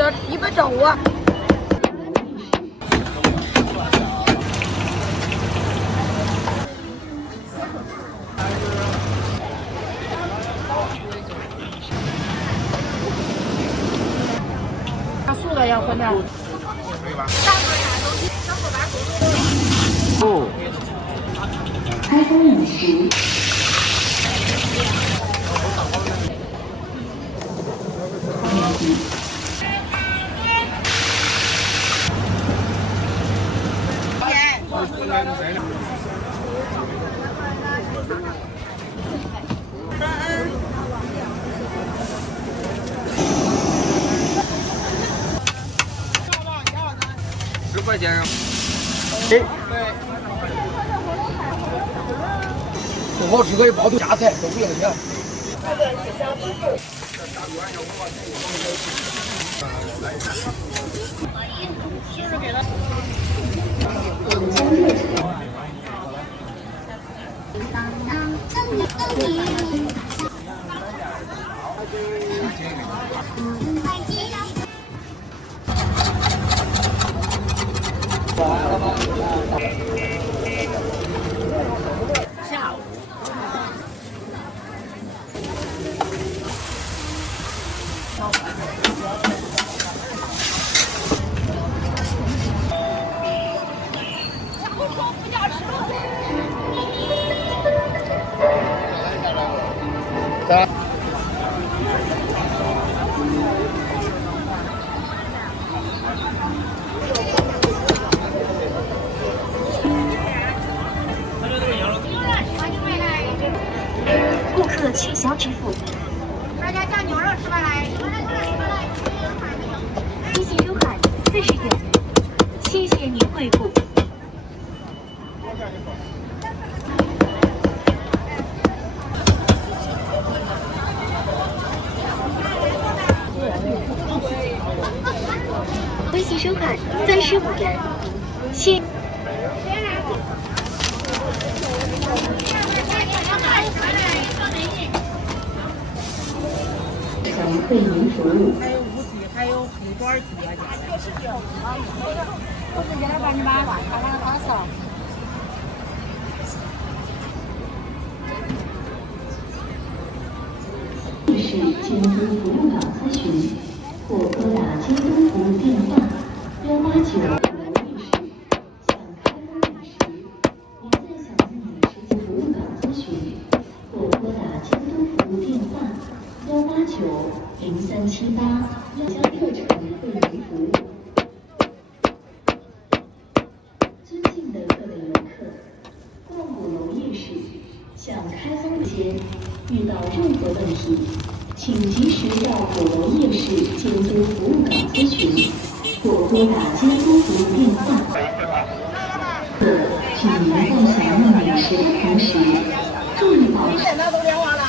这190啊。素的要分点。哦。开封饮食。10块钱。不好吃可以包顿加菜，都不要钱。下午。顾客取消支付。大家酱牛肉吃吧来。微信收款40元，谢谢您惠顾。微信收款35元，谢。为您服务。还有5体，还有黑多少体啊？我是188，看看多少。是京都服务岗咨询，或拨打京都服务电话189。0378将特产为您服务。尊敬的各位游客，逛鼓楼夜市向开封街遇到任何问题，请及时到鼓楼夜市监督服务岗咨询，或拨打监督服务电话。请您在享用美食的同时，注意保持。那都2万了。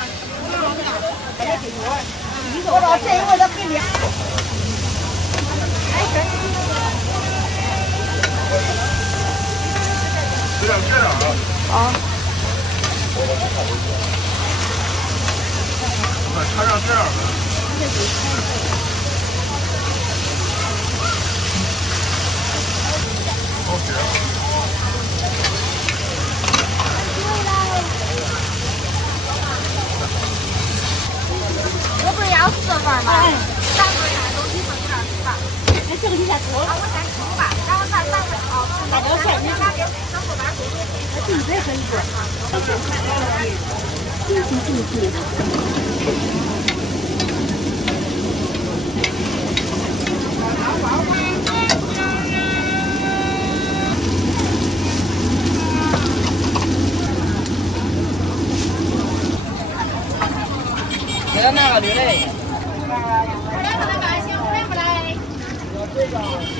我说这一回都给2。这样啊。啊。插上这样的。好吃。我不是要4份吗？3份啥都1份2是吧？那这个你先抽。啊，我先抽吧，然后咱3份哦。那都是你拿给小伙伴给你。那自己再分一份。给他拿个绿嘞。2个的半箱，2个来。这个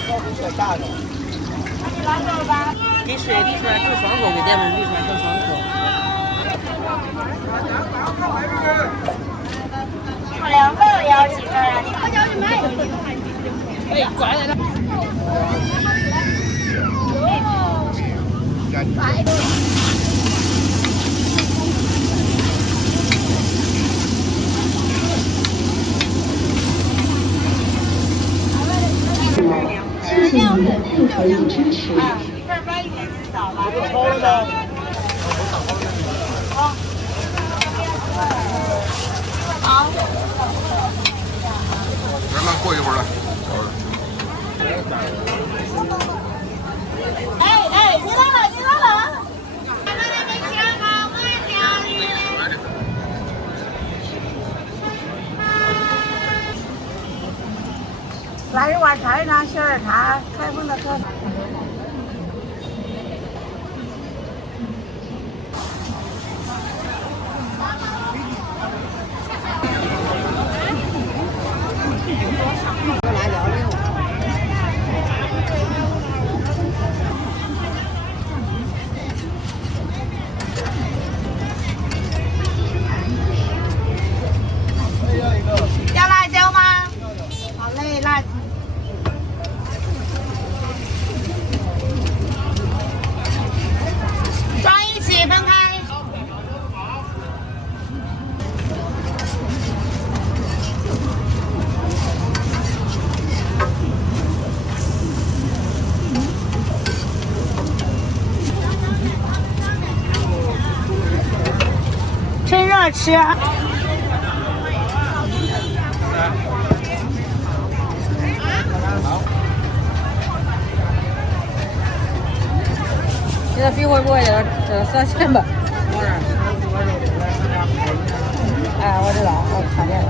要不是大的。你拿着吧。给水沥出来成双口，给咱们沥出来成双口。我2个要几份啊？你我叫你买一个。哎，乖来了。谢您的配合与支持。超了吗？慢过一会儿了。哎，你来了，你来了。腊肉丸插一张，小二插，开封的特产。要辣椒吗？好嘞，辣椒。装一起，分开。趁热吃。这个比会不会这三千吧？哎，我知道，我看见了。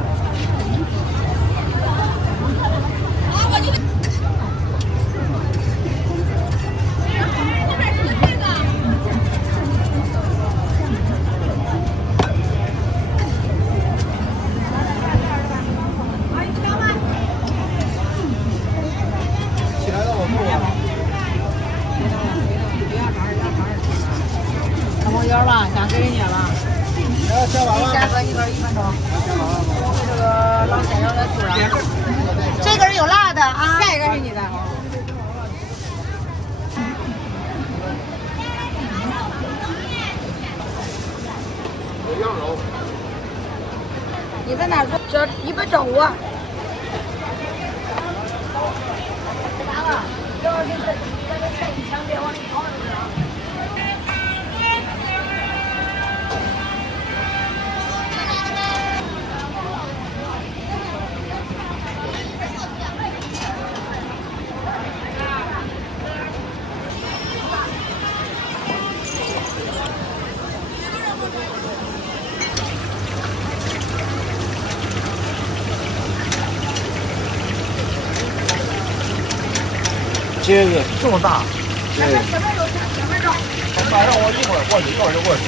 起来了，我不玩了。看我腰了，想给人家了。下完了。先喝一根1分钟。这个老先生的住了。这个是有辣的啊。下一个是你的。羊肉。你在哪做？这150。这个这么大，对。马上我一会儿过去，一会儿就过去。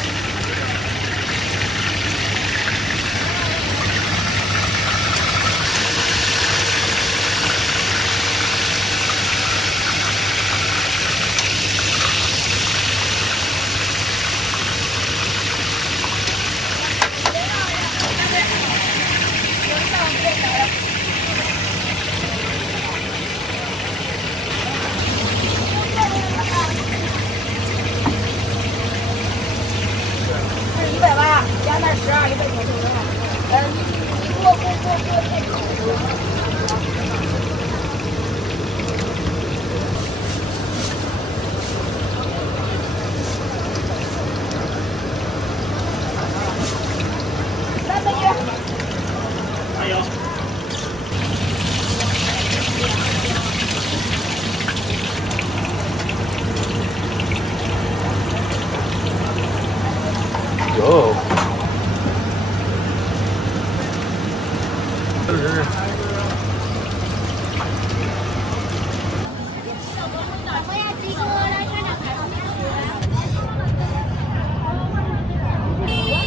有。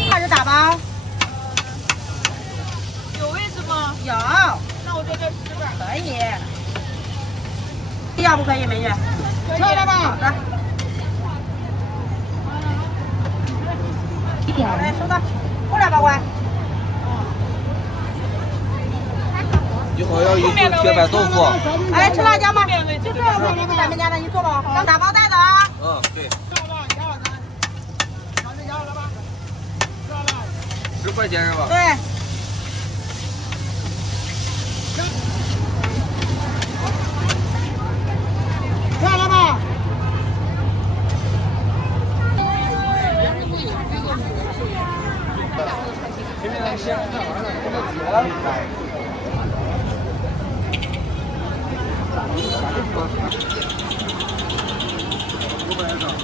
还是打包？有位置吗？有。那我在这吃吧。可以。要不可以，美女？可以了吧？好的。来，收到。过来吧，乖。一会儿要一份铁板豆腐。哎，吃辣椒吗？就这样，咱们家的，你坐吧。刚打包带走啊。嗯，对。10块钱是吧？对。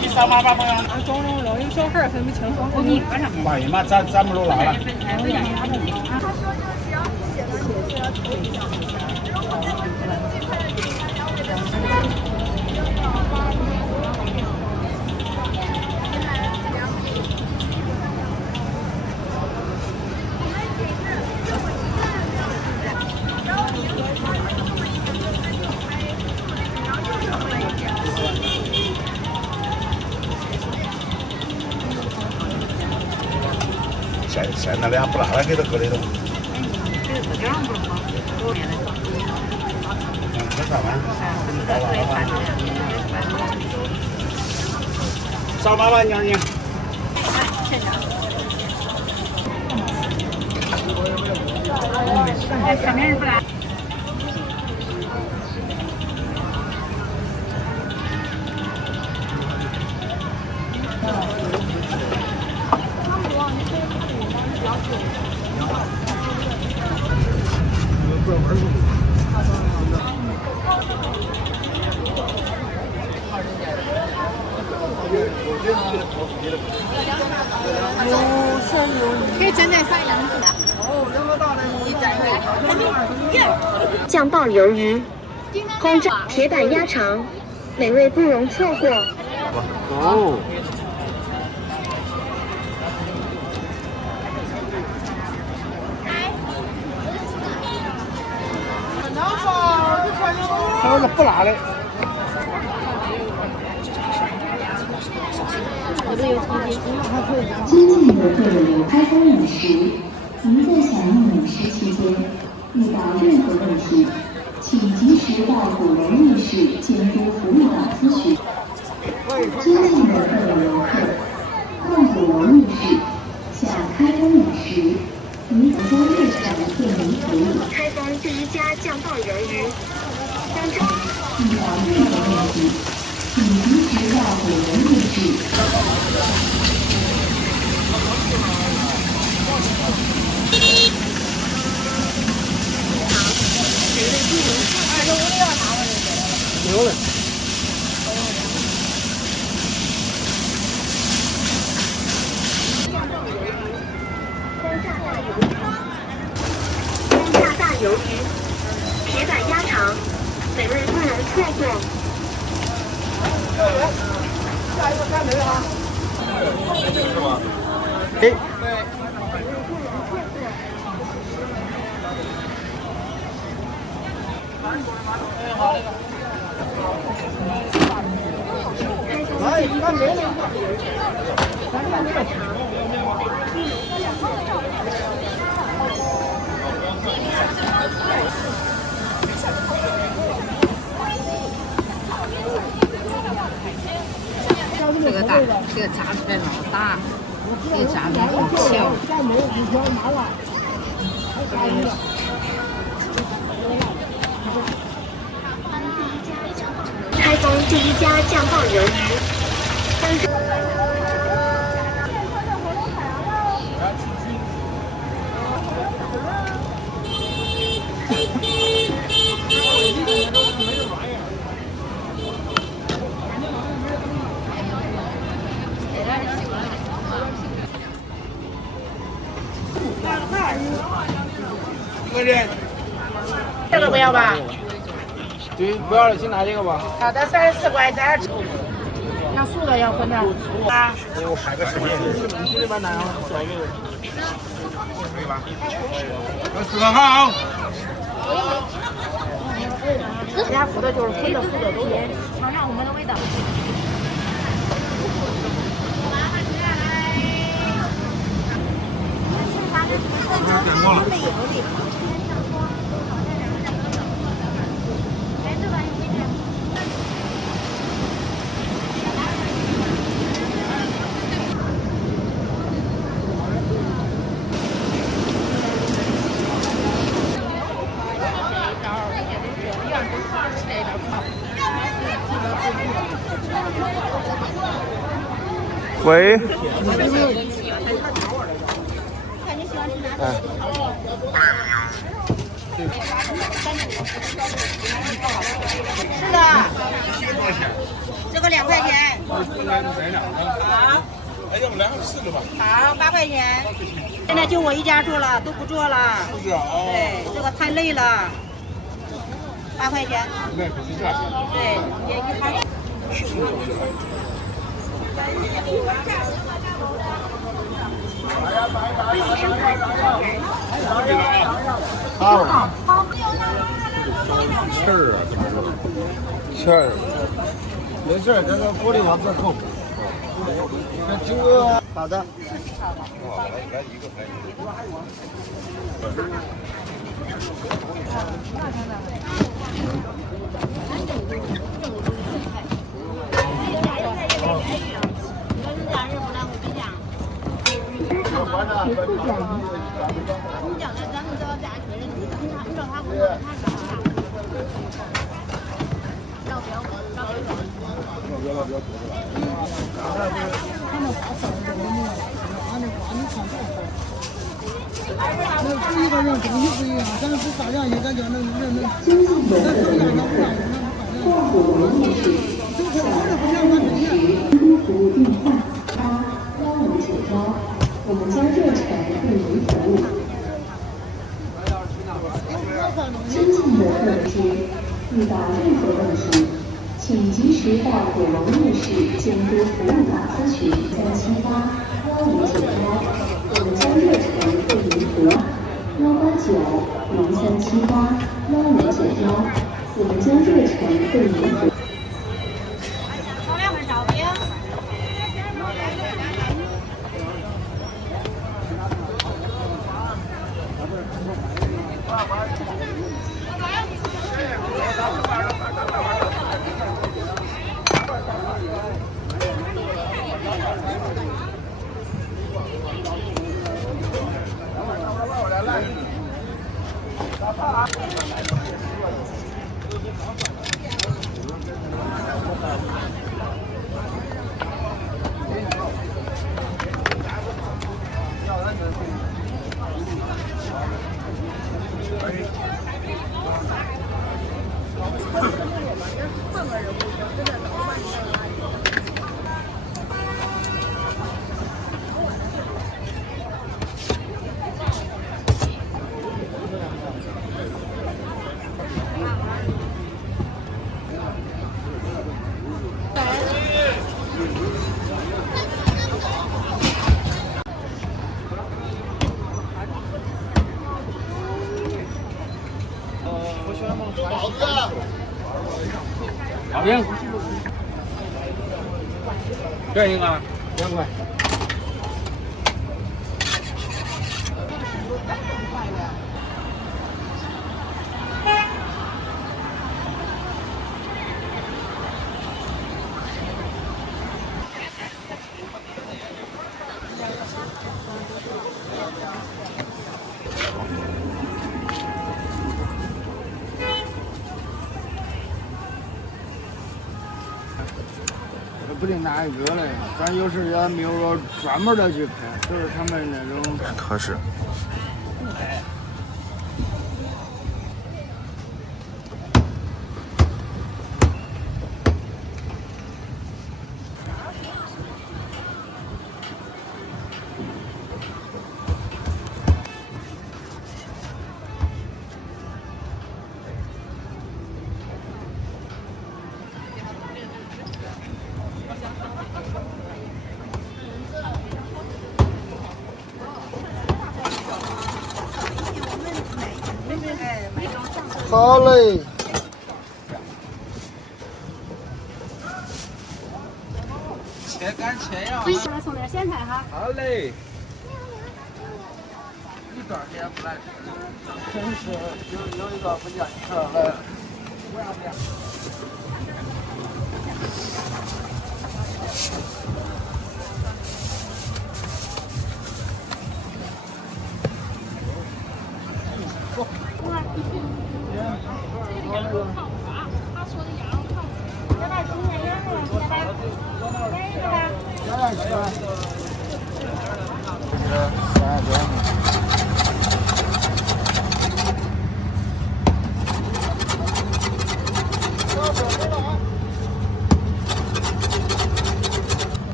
你上妈妈不让？装着了，有小孩分不清。我给你搁上。妈呀妈，咱们都拉了。现在俩不拉了，给他搁里头。这啥玩意？上妈妈娘娘。下面不来。可以整点上样子的。酱爆鱿鱼、轰炸铁板鸭肠，美味不容错过。哦。这是不辣的。尊敬的各位开封饮食，您在享用美食期间遇到任何问题，请及时到鼓楼夜市监督服务岛咨询。尊敬的各位游客，逛鼓楼夜市，享开封饮食，您将日常便民服务。开封第一家酱爆鱿鱼，当中遇到任何问题，请及时到鼓楼夜市。有嘞。香炸大鱿鱼、铁板鸭肠，美味不容错过。哎。这个大，这个炸出来老大，这个炸的很翘。开封第一家酱爆鱿鱼，当中。这个不要吧？对，不要了，先拿这个吧。好的，34块钱。要素的要荤的啊？我拍个视频。这边拿上小一个。可以吧？4个好。人家付的就是荤的、素的都有，尝尝我们的味道。点过了。喂。是的。好。哎，要不2个4个吧？好，8块钱。现在就我一家做了，都不做了。是啊。对，这个太累了。8块钱。那可是价钱。对，也一盘。好。气儿啊，气儿。没事，这个锅里往这扣。那这个好的。来一个。我们将热诚为您服务。尊敬的客户，遇到任何问题，请及时到鼓楼夜市监督服务岗咨询378-1599，我们将热诚为您服务。189-0378-1599，我们将热诚为您服务。2份烧饼。好饼，这一个2块。不定哪一个嘞，咱有时也没有说专门的去拍，都是他们那种合适。好嘞。切干切呀！过来送点咸菜哈。好嘞。一段时间不来。真是有一个不见你来。不要。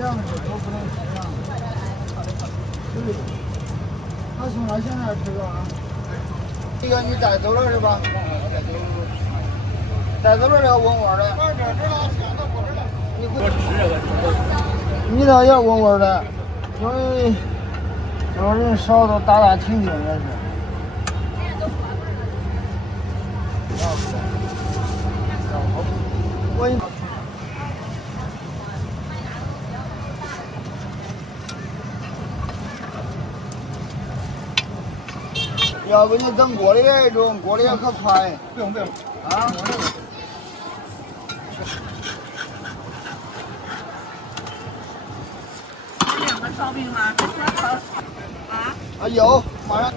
样子都不能吃啊。对，他从哪现在吃啊？这个你带走了是吧？带走了这个嗡嗡的。你会吃这个？你那也嗡嗡的，因为有人少都打打听听也是。要不你等锅里这种，锅里可快。不用啊。两个烧饼吗？啊有，马上。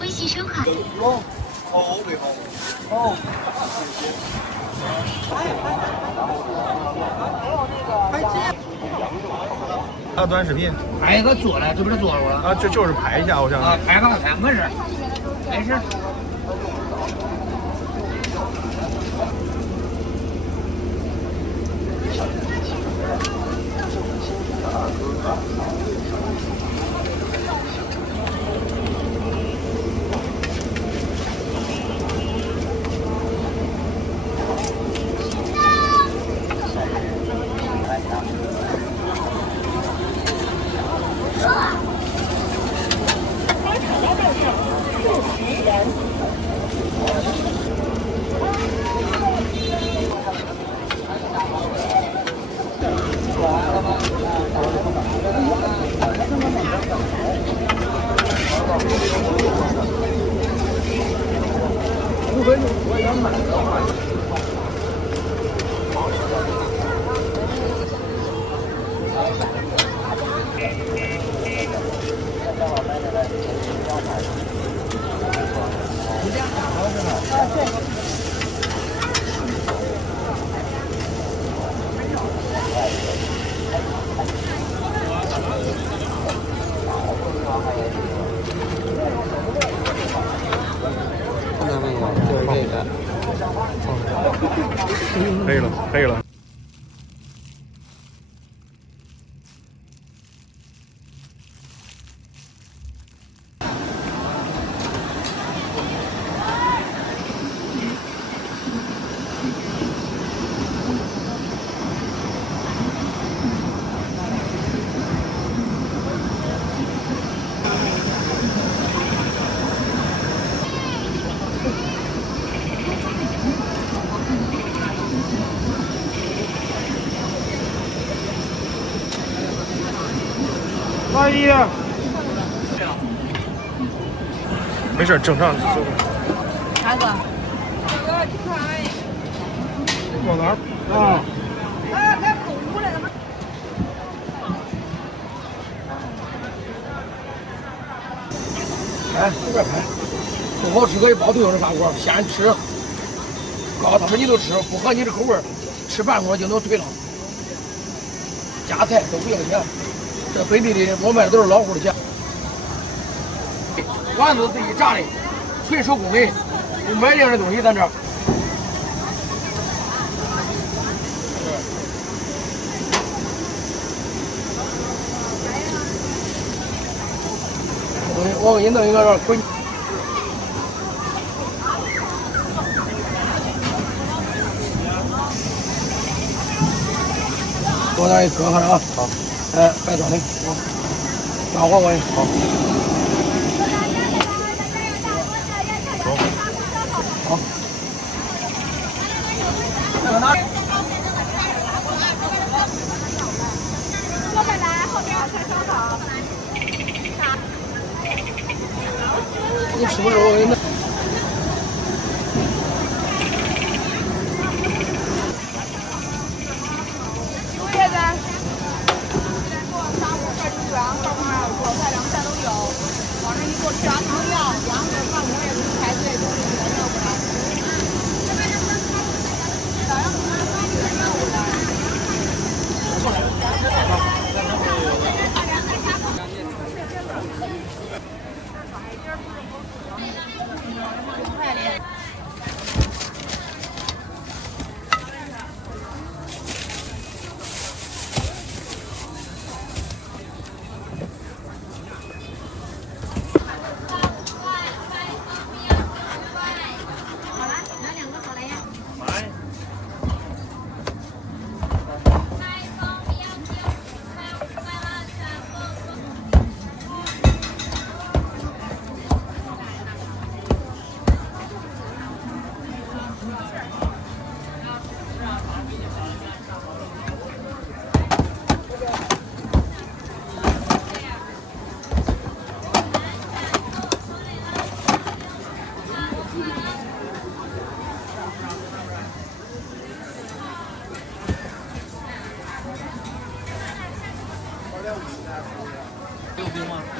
微信收款。有。好，对好。好。还有短视频，拍一个做了，这不是做了啊，就是拍一下，好像。啊，拍吧，拍没事，没事。可以了，可以了。阿姨，没事，正常走。哪个？往哪儿？啊。哎，随便拍，不好吃可以包对应的饭馆，先吃。告诉他们你都吃，不合你这口味，吃半锅就能退了。加菜都不要钱，这本地的我卖的都是老户的钱。丸子自己炸的，纯手工的，不买这样的东西咱这。我给你弄一个滚。多拿一颗看着啊。好。哎，白装的。大黄瓜的。好。好。这个拿。坐下来，后面菜烧烤。你吃不着我给你弄。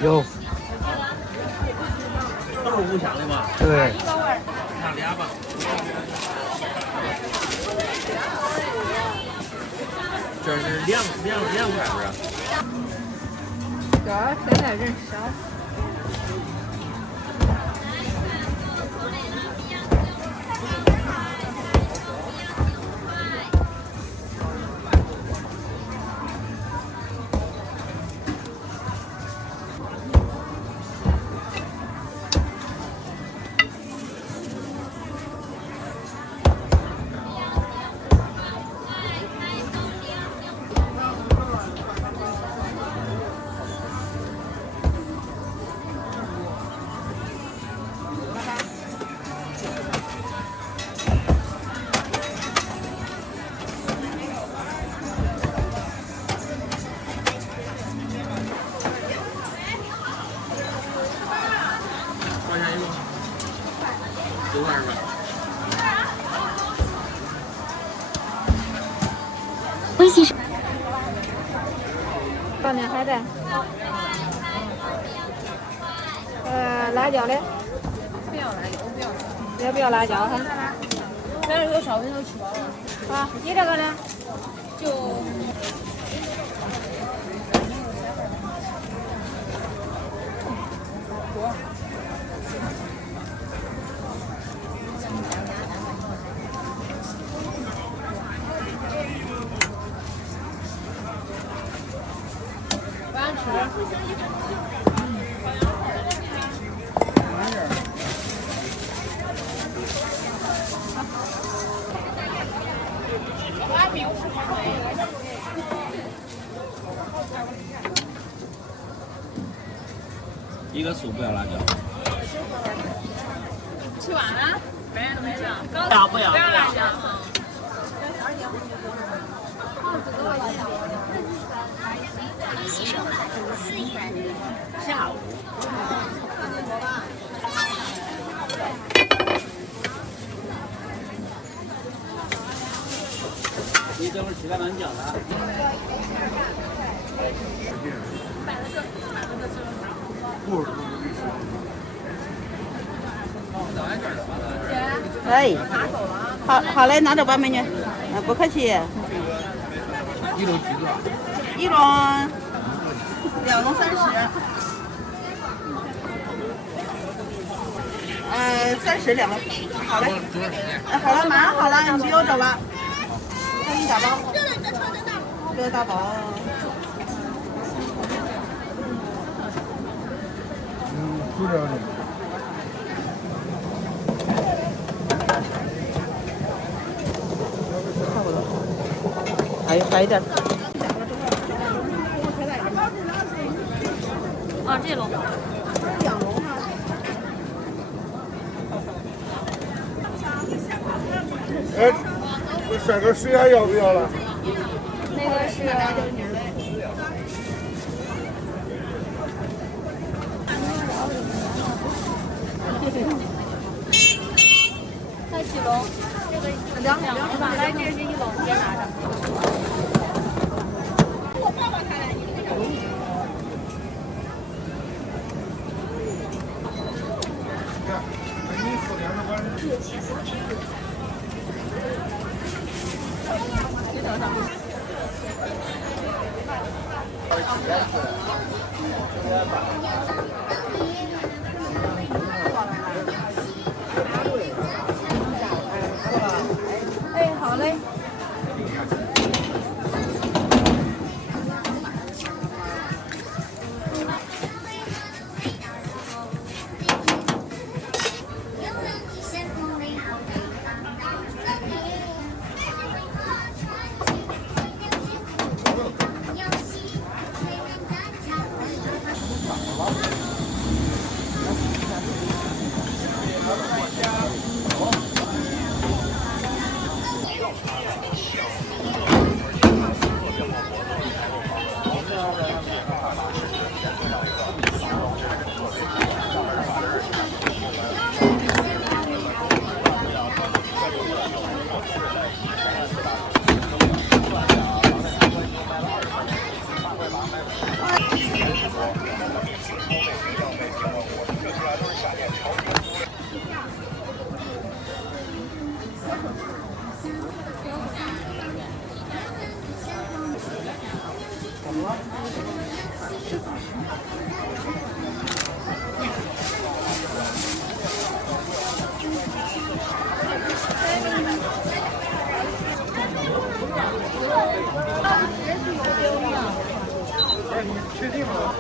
有。都是五香的吗？对。拿俩吧。这是两块不是？这儿现在人少。6块是吧？微信是。放点海带。辣椒嘞？不要辣椒，我不要。要不要辣椒哈？咱这个稍微都吃饱了。好，你这个呢？就。一个素不要辣椒。吃完了？没了。不要辣椒。下午。你等会儿吃点蛮酱的。哎，好嘞，拿着吧，美女。不客气。一笼几个？一笼2笼30。30两个。好嘞。好了，马上好了，你就要走了。我给你打包。这个大包。就这样的。差不多。还有点。啊，这笼。2笼哈。哎，这帅哥水还要不要了？那个是。才几笼？这个两是吧？来，这是1笼，别拿着。我抱抱他来，你这个。你4点的晚上。哎，好嘞。确定了。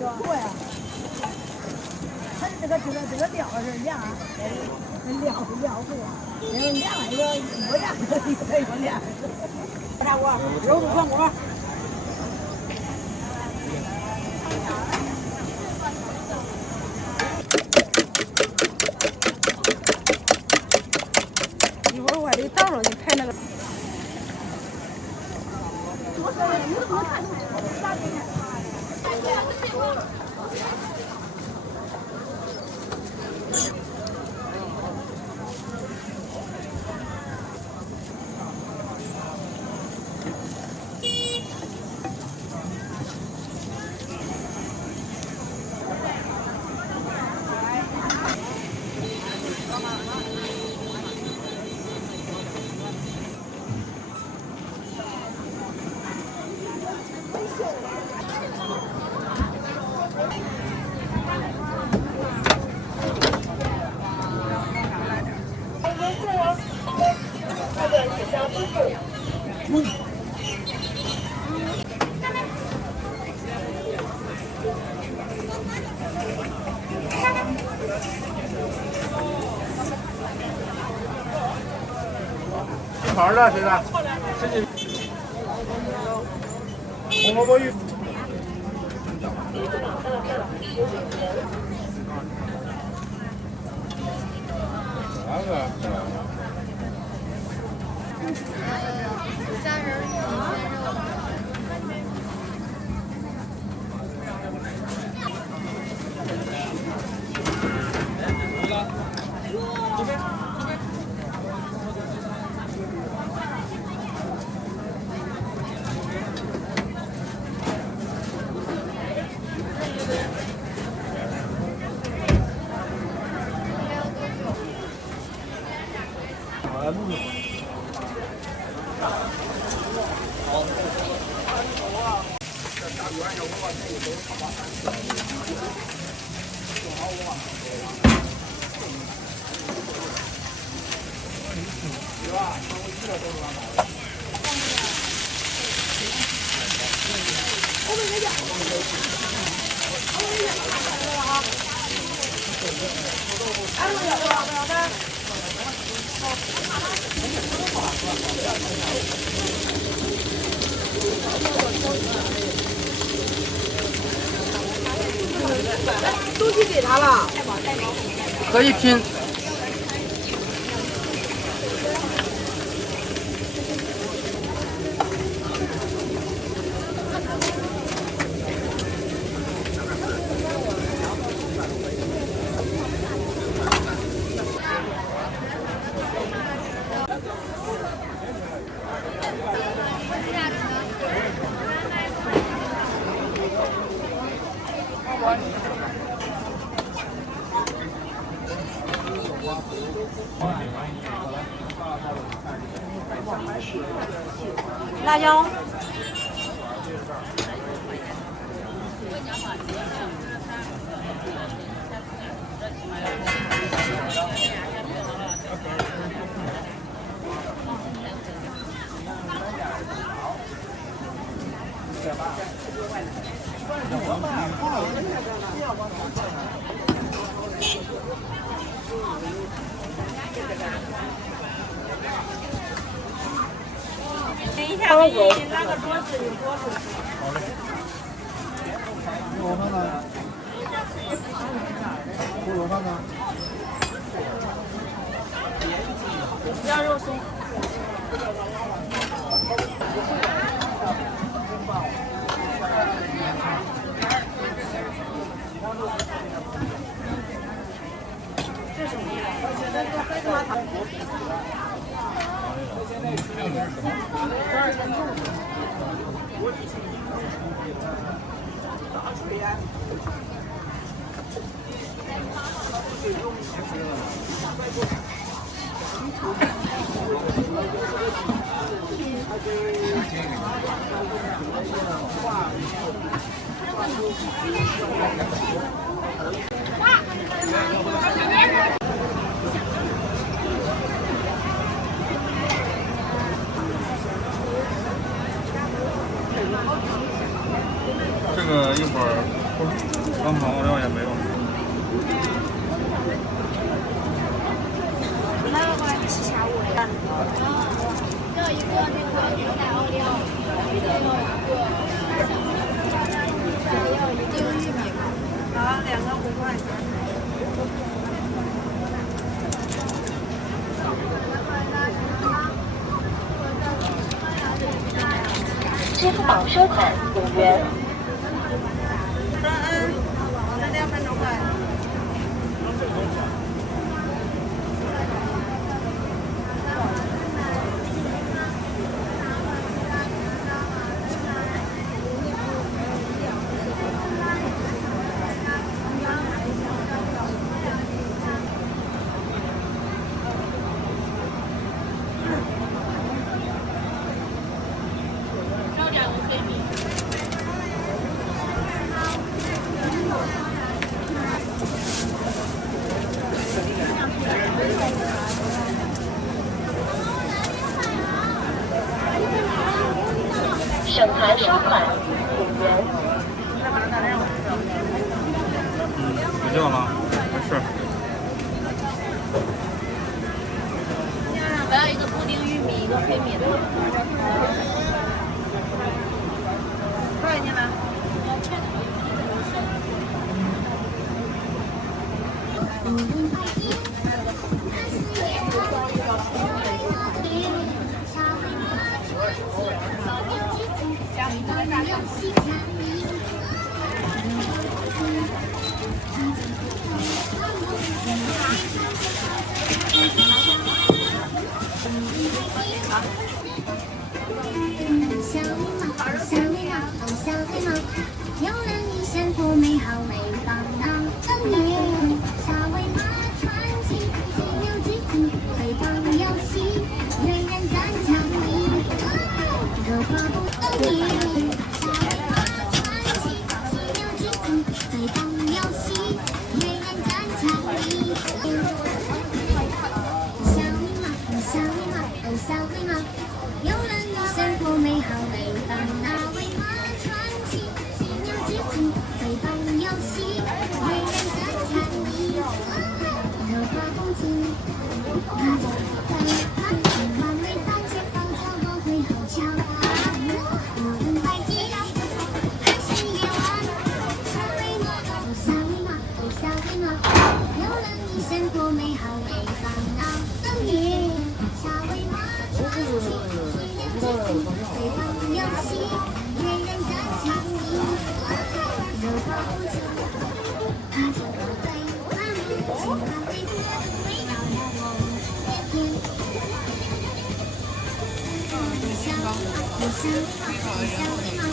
对呀，它这个料是凉，料不，因为凉一个不凉一个有凉。砂锅，肉煮全锅。一会儿我得倒上去开那个。好的，谁的？红萝卜鱼。东西给他了，可以拼。辣椒。等一下，给你拿个桌子，有桌子。好嘞。胡萝卜呢？胡萝卜呢？不要肉松。这是什么？这个一会儿刚跑料也没有。好，2个5块。支付宝收款5元。这2分多块。省台收款5元。不叫了，没事。我要一个布丁玉米，一个黑米的。快点吗？小狸猫，小狸猫，哦小狸猫，有了你生活美好没烦恼。哦耶，小尾巴传奇，犀牛之子，最棒游戏，人人赞赏你。可怕不哦耶，小尾巴传奇，犀牛之子，最棒游戏，人人赞赏你。小狸猫，小狸猫，哦小狸猫。有了你，生活美好没烦恼。尾巴传奇，犀牛之子，最棒游戏，人人赞赏你。可怕公子，完美番茄放草都会好巧。无人快记，还是夜晚。小尾猫，哦小尾猫，哦小尾猫。有了你，生活美好没烦恼。哦耶，小尾猫传奇。最棒游戏，人人赞赏你。有保护者，他就不对，他们喜欢对付，围绕着我天天。小狸猫，小狸猫，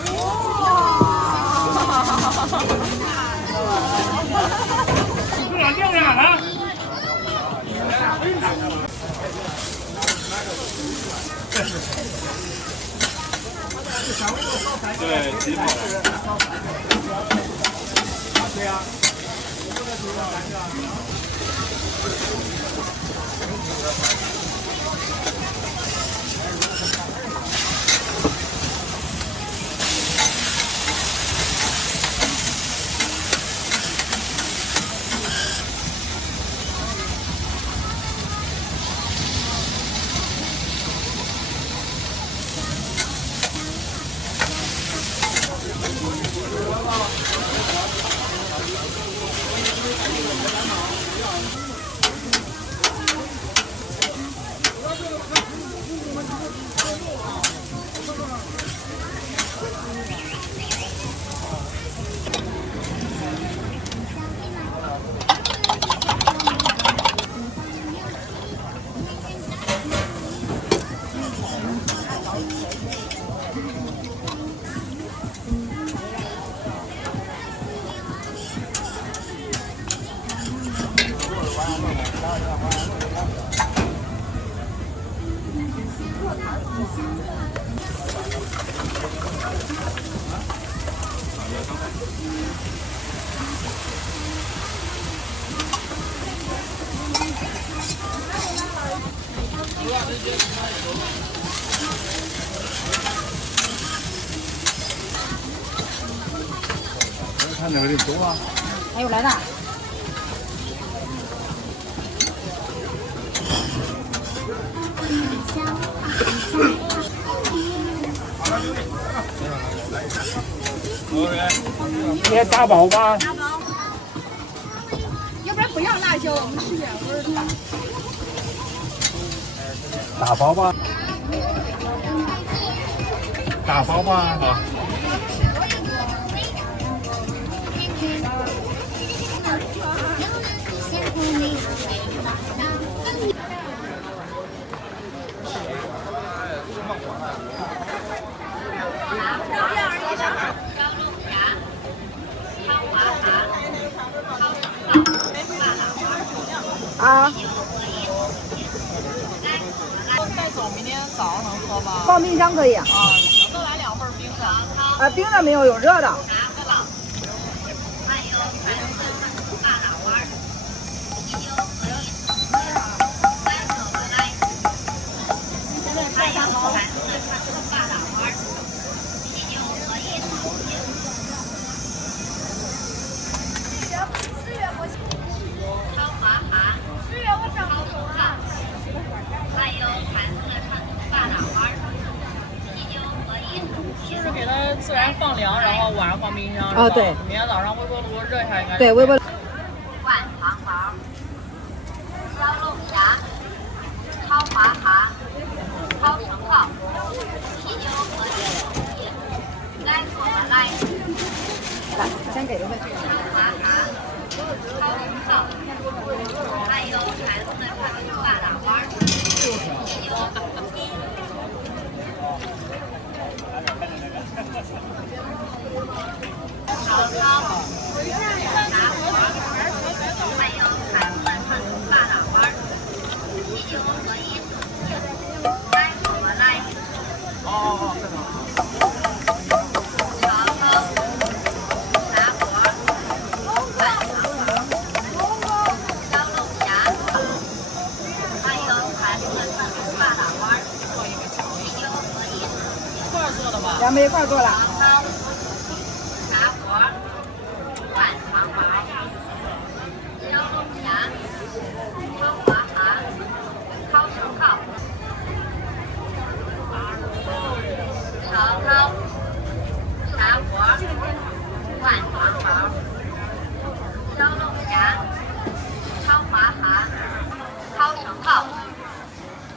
小狸对，几毛。对呀。看那个人多啊。还有来的。你也打包吧。要不然不要辣椒，我们吃原味的。大包吧。大包吧。好。啊。带走，明天早上能喝吧？放冰箱可以。啊，行，再来2份冰的。啊，冰的没有，有热的。就是给它自然放凉，然后晚上放冰箱。啊，对。明天早上微波炉热一下应该。对，微波。灌肠包、烧龙虾、炒花蛤、炒生蚝、啤酒和椰来做的来。来，先给一份。花蛤、炒生蚝，还有海龙的传统大大碗，啤酒。烧烤、大锅，还有韩国传统大大碗，啤酒和饮，来我们来。烧烤、大锅、灌肠包、小龙虾，还有韩国传统大大碗，啤酒和饮。一块做的吧？咱们一块做了。大锅、灌肠包、小龙虾、炒花蛤、烤生蚝、烧烤、砂锅、灌肠包、小龙虾、炒花蛤、烤生蚝，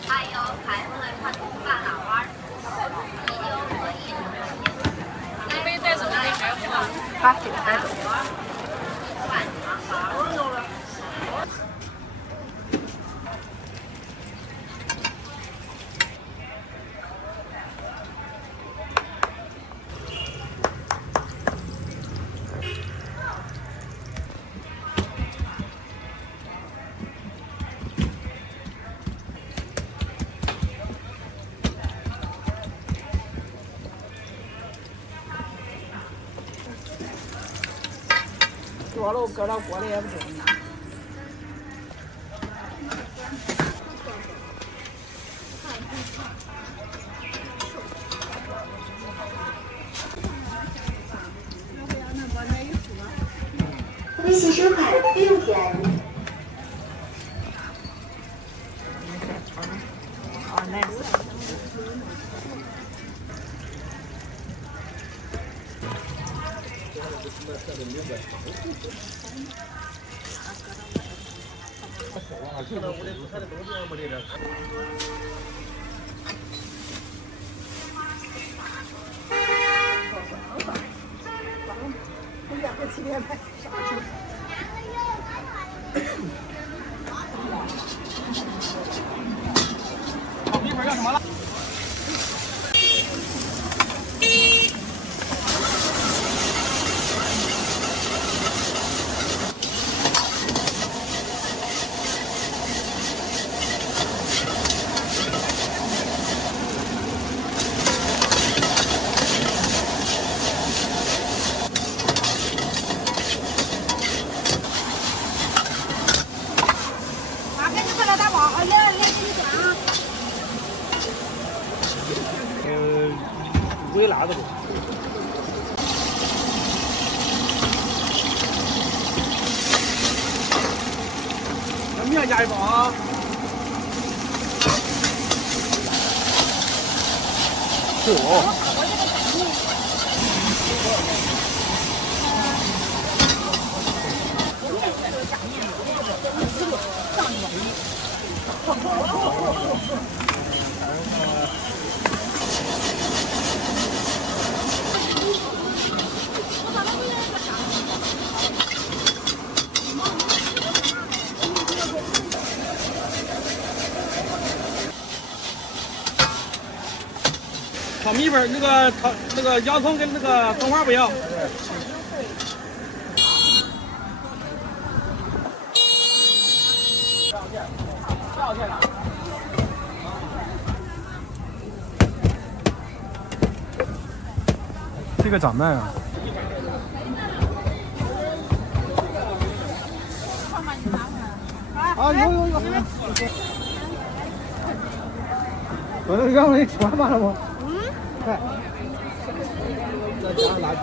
还有开封的传统大大碗，啤酒和饮。一杯带走的那还喝。好，给他带走。灌肠包。多了，我搁到锅里也不行。微信收款6元。哦，nice。一会儿要什么了？啥子不？那面加一包啊。嚯！炒米粉那个洋葱跟那个葱花不要。这个咋卖啊？啊，有。我那刚才吃完饭了不？快。再加上辣条。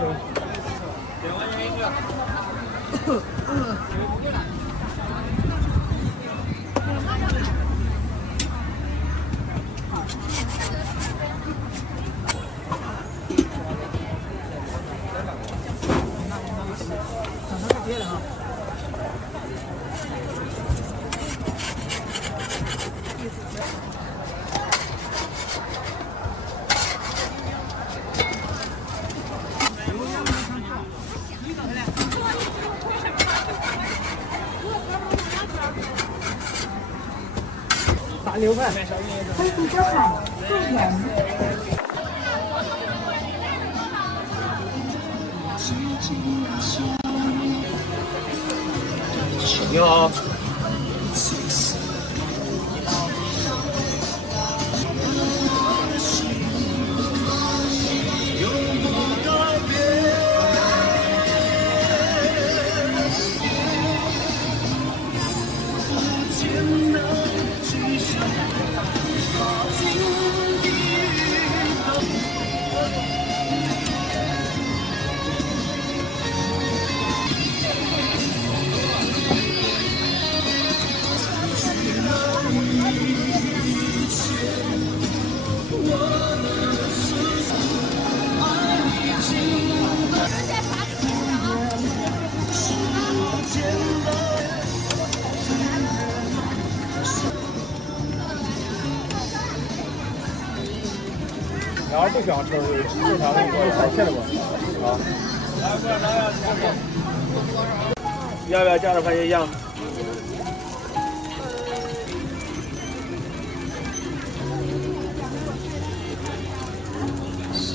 6块，黑胡椒好，重点。你好。要是不想吃，正常的你给我切了吧。好。要不要加点番茄酱？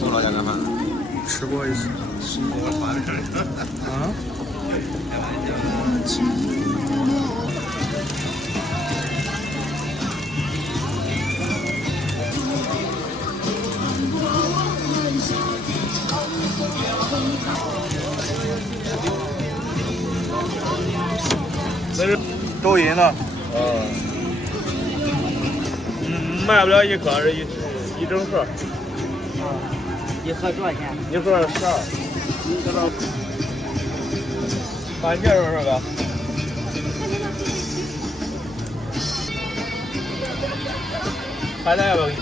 我老家干饭，吃过一次。啊？那是抖音呢。卖不了一颗，是一整盒。一盒多少钱？一盒12。这个番茄肉是吧？海带要不要给你？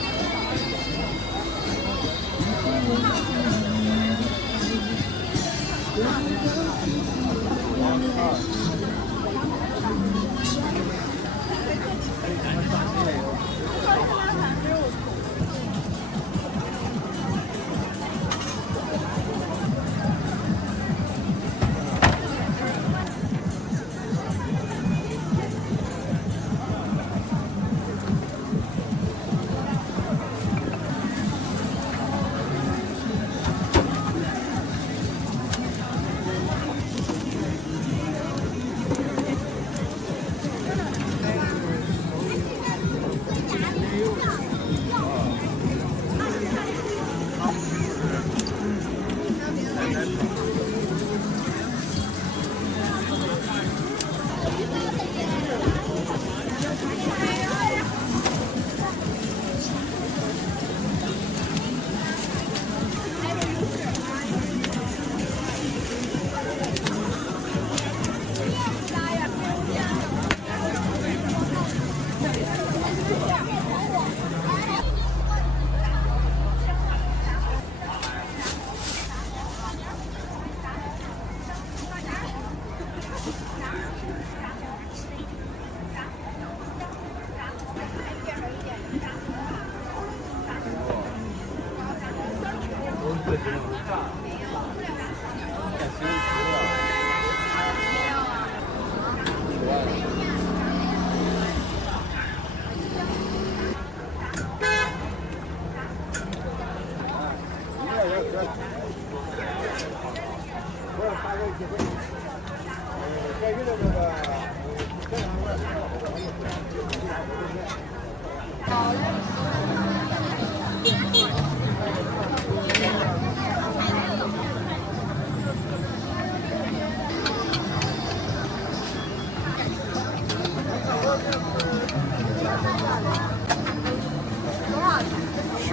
10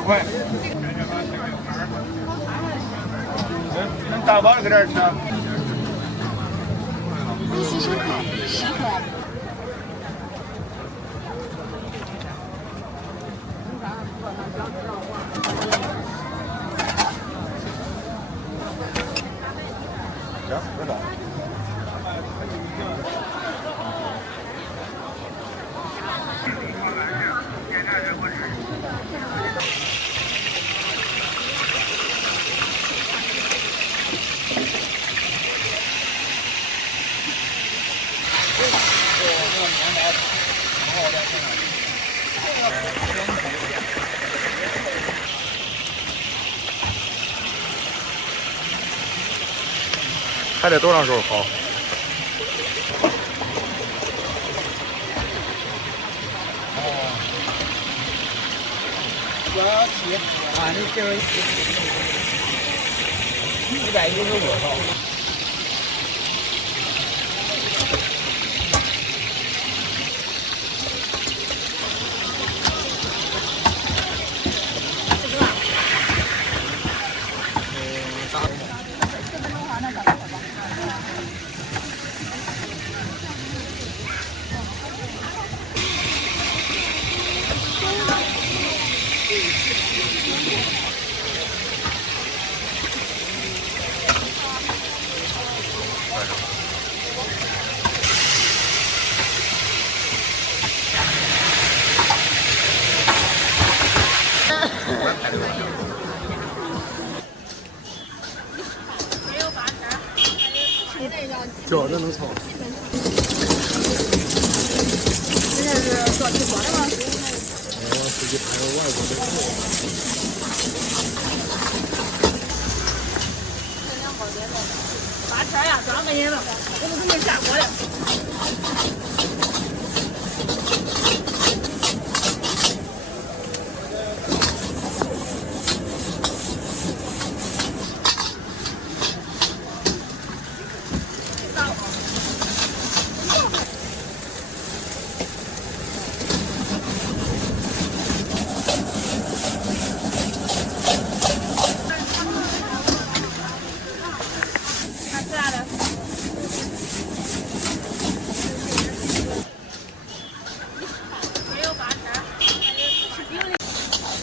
块。能大包的搁这儿吃。公司收款10块。行，多少？还得多长时候烤？啊，你这115号。这这能炒？现在是做直播的吗？我自己拍个外国的货。八天呀，专门的，我们都没下过的。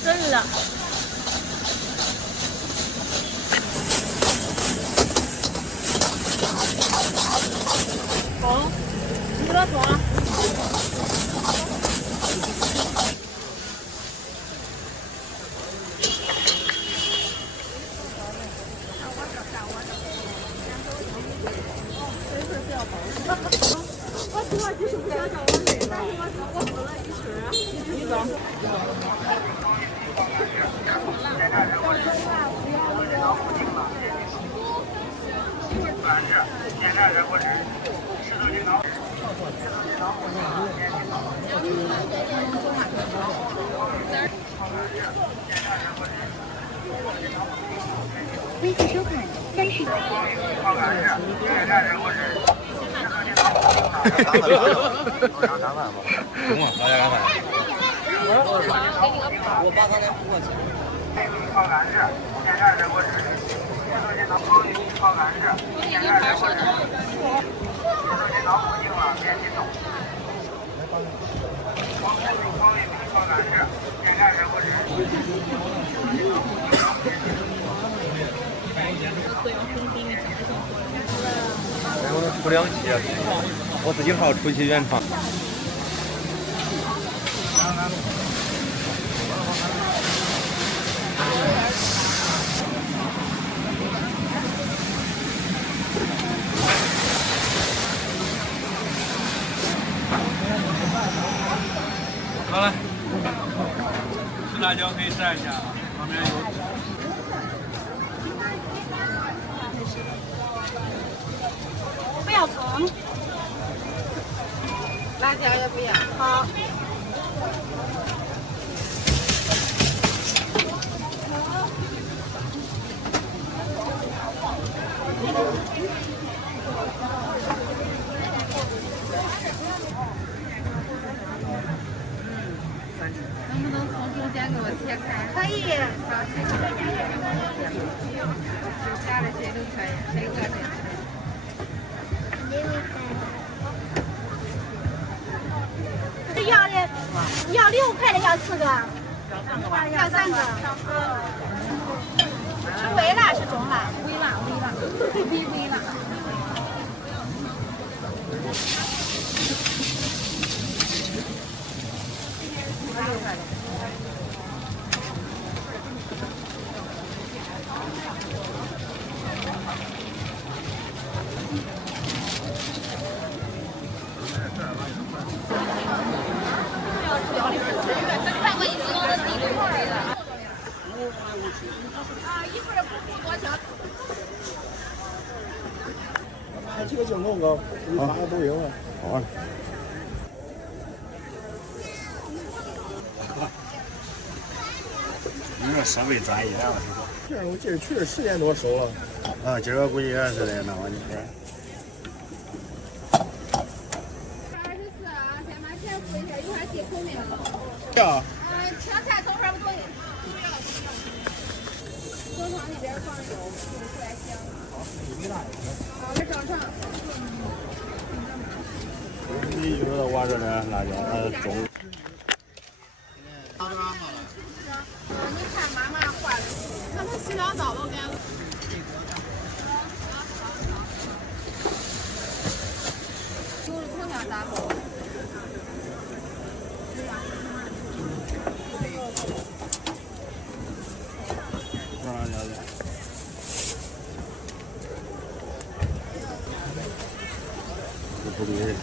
真的。中，你给他中了。我喜欢就是不想叫我累，但是我喝了一吃啊，一张。微信收款30。我把他的付过去。我能出2期，我自己还要出期原创。好了，吃辣椒可以蘸一下，旁边有。不要葱，辣椒也不要。好。能不能从中间给我切开？可以。夹着谁都可以，谁饿谁吃。这要的，要6块的，要4个，要3个。是微辣是中辣？微辣，微辣。拍几个镜头哥，你发个抖音啊。好。你这设备专业了，这我这去10点多收了。啊，今儿估计也是的，那我你说。24啊，先把钱付一下，一会儿记口名。呀。抢菜头盘不多。桌上那边放油，不太香。好的，正常。你一会儿挖着点辣椒，中。你看妈妈换的，他们洗两刀都给。就是同样打包。多少椒的？不对。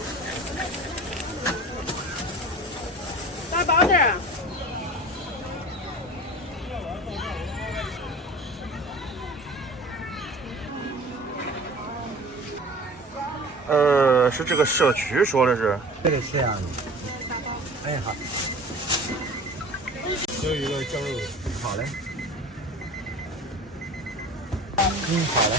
打包点儿。是这个社区说的是。这个是啊。哎好。有一个酱肉。好嘞。好嘞。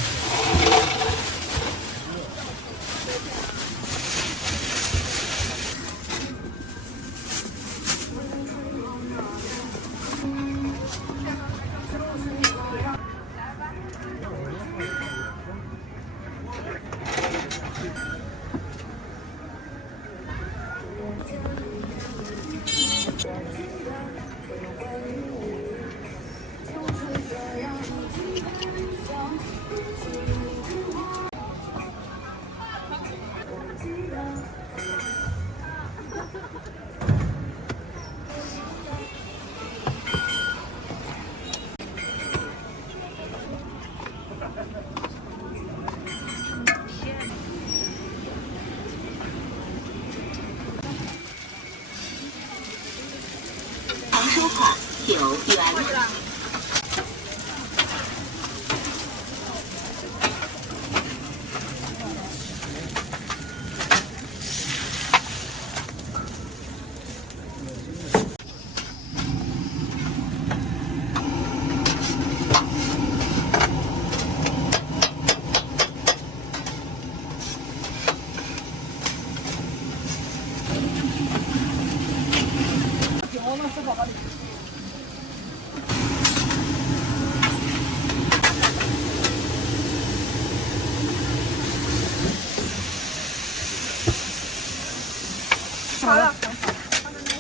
常收款9元。好了，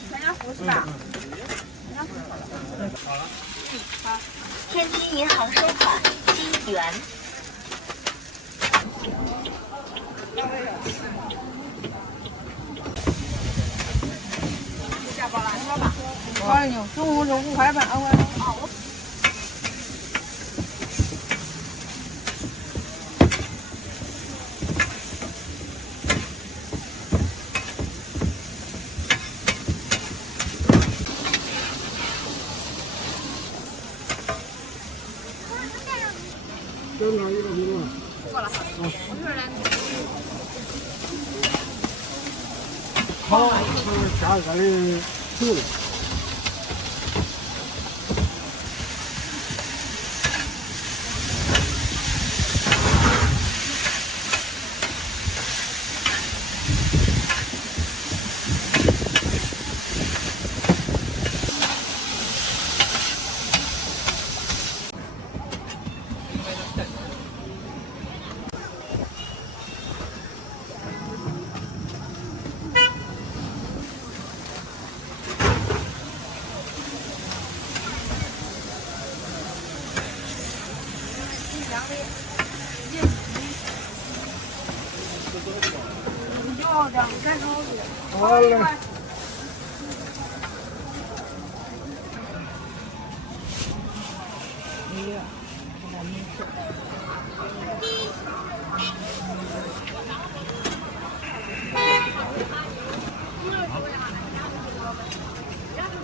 全家福是吧？好了。好。天津银行收款7元。下包了，你说吧。包了牛，中午就5块半，2块半。正常1个评论。过了哈。我这儿来。好，这是下个的球了。好嘞。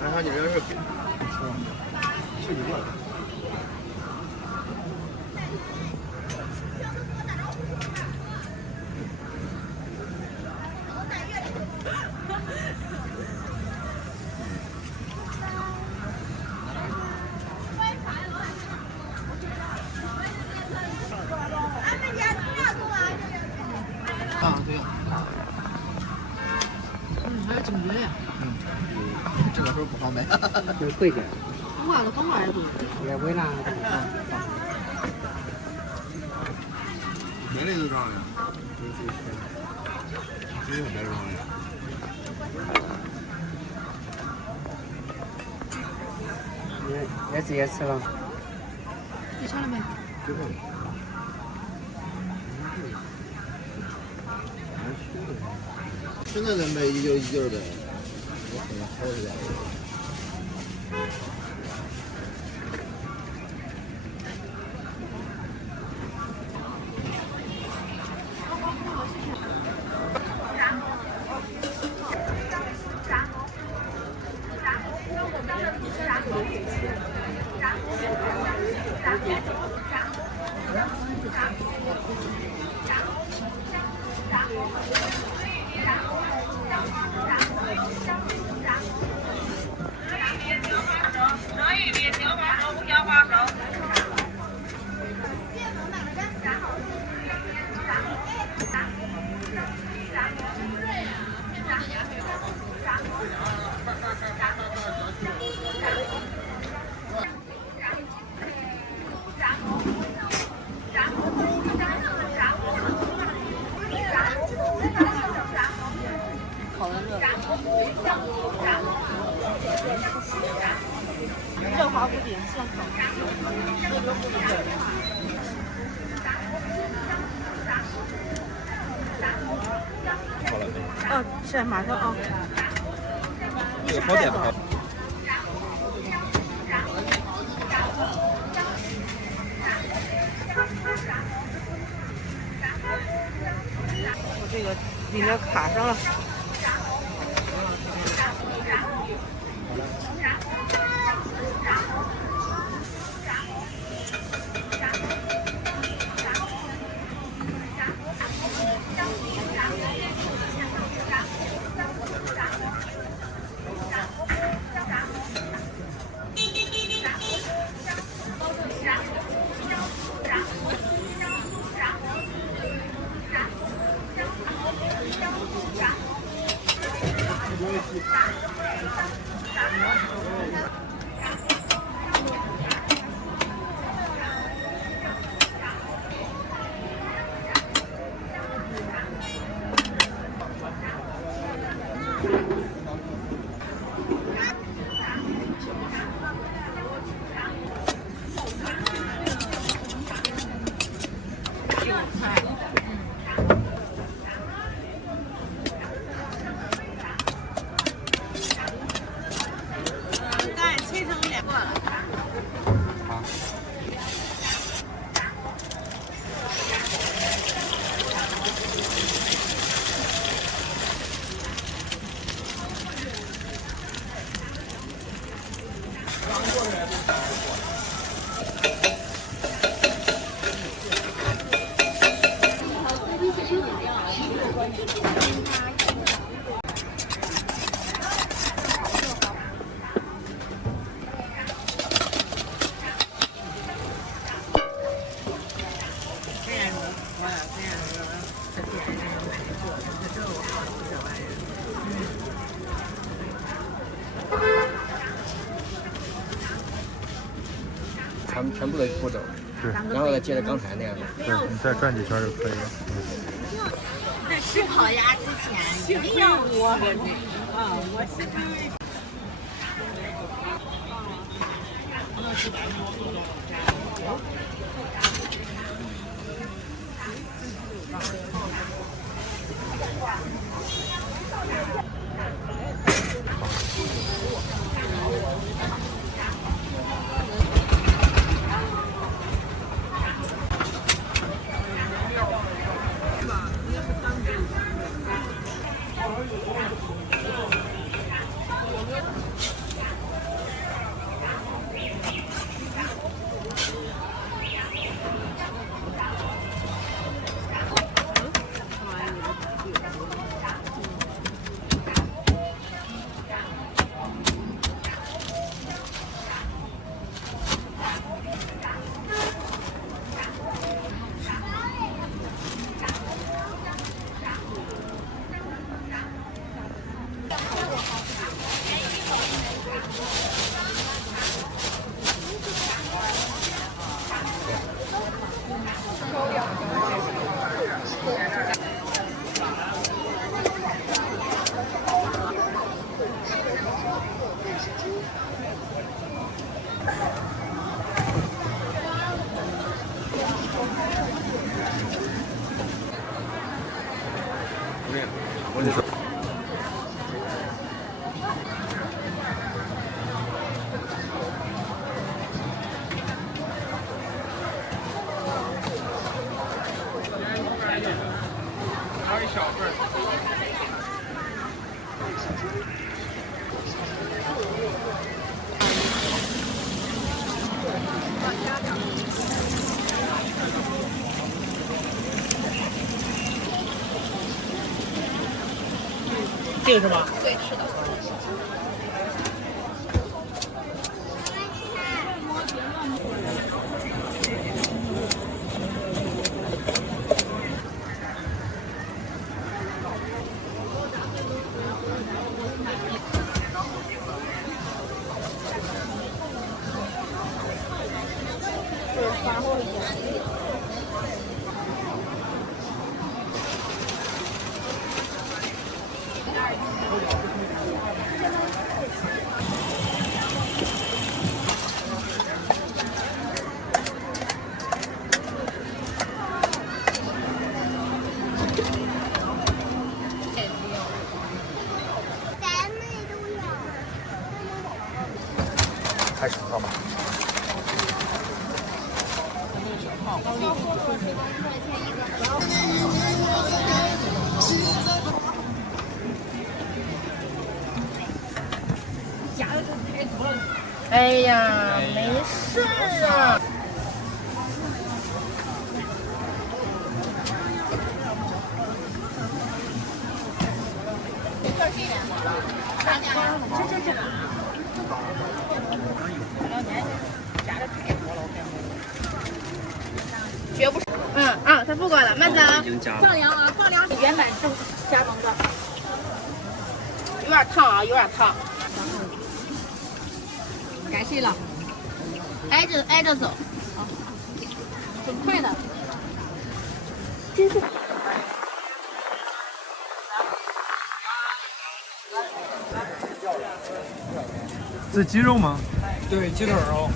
然后你这是吃几个？啊，对。还有颈椎呀。这个时候不方便。就是贵点。冬瓜也贵。也贵啦。没那个账呀。没有别的账呀。也直接吃了。你吃了没？现在咱卖1.1斤呗，我可能好一点。热华不顶现烤。哦，是马上啊。这个好点不好？我这个里面卡上了。全部的步骤，对，然后再接着刚才那样的。对，你再转几圈就可以了。在吃烤鸭之前，一定要我这个是吗？对，是的。开始了吗？哎呀，没事啊。绝不是。他不管了，慢走。放凉啊，放凉。原本是加盟的。有点烫啊，有点烫。改谁了？挨着走。很快的。这鸡肉吗？对，鸡腿肉。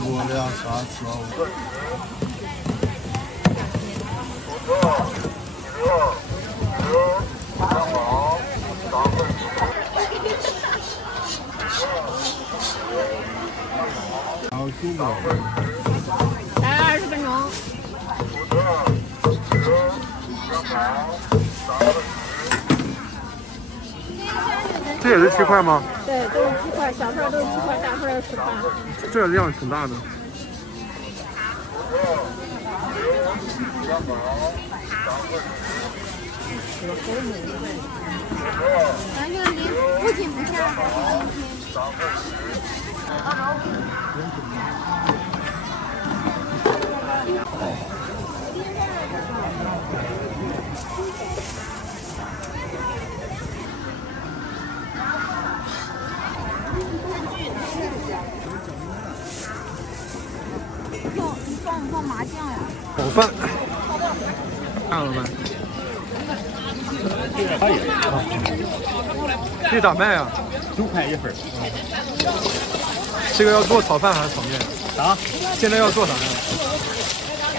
我俩3次待20分钟。这也是7块吗？对，都是7块，小份都是7块，大份10块。这量挺大的。咱就离不紧不下，还是阴天。你放麻酱呀？炒饭，看了没？这咋卖呀？9块1份。这个要做炒饭还是炒面？啥？现在要做啥呀？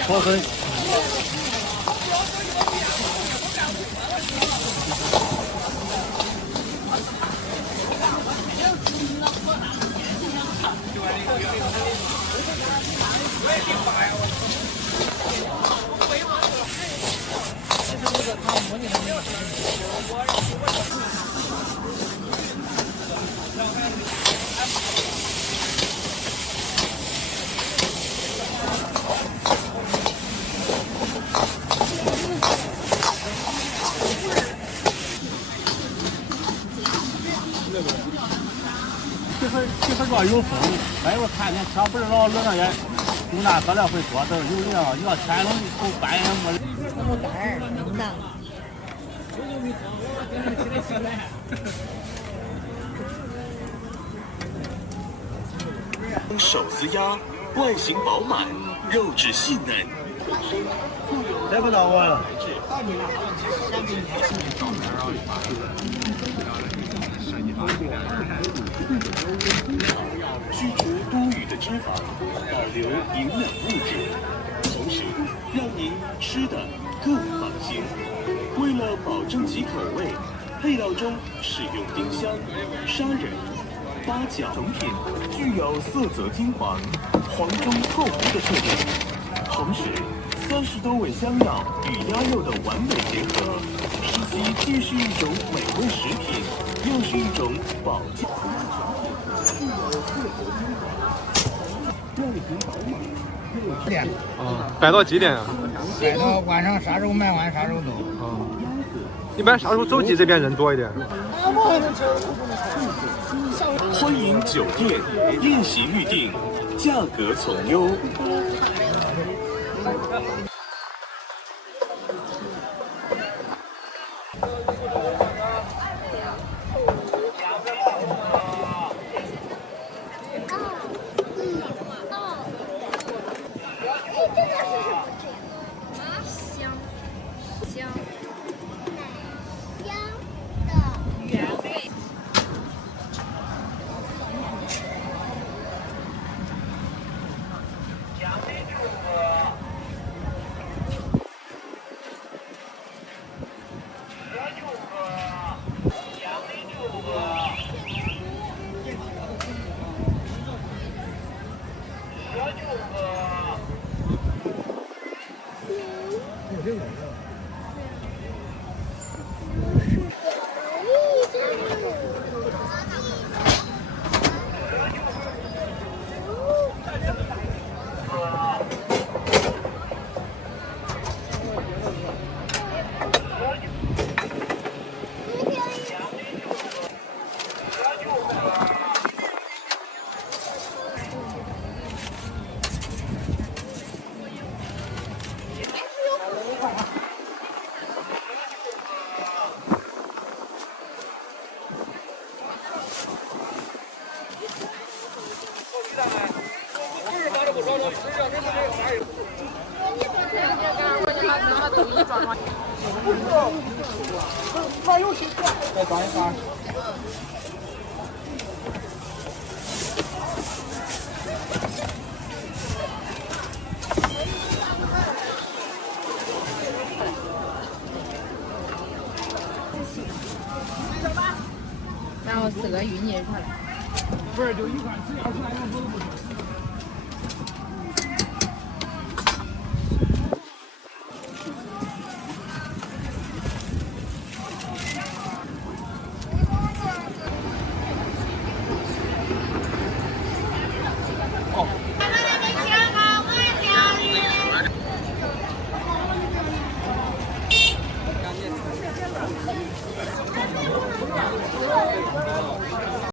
炒粉。这份主要有风，外边看见天不是老冷也，用那喝料会多，都有的要天冷一口半夜没。那么干儿，能的。手撕鸭外形饱满，肉质细嫩。来不到我了。去除多余的脂肪，保留营养物质，同时让您吃得更放心。为了保证其口味，配料中使用丁香、砂仁、八角成品，具有色泽金黄、黄中透红的特点。同时，30多味香料与鸭肉的完美结合，使其既是一种美味食品，又是一种保健。摆到几点啊？摆到晚上啥时候卖完啥时候走。一般啥时候周几这边人多一点？欢迎酒店宴席预订，价格从优。再装一下。然后4个芋泥下来。不是，就一块，只要出来一个不是不行。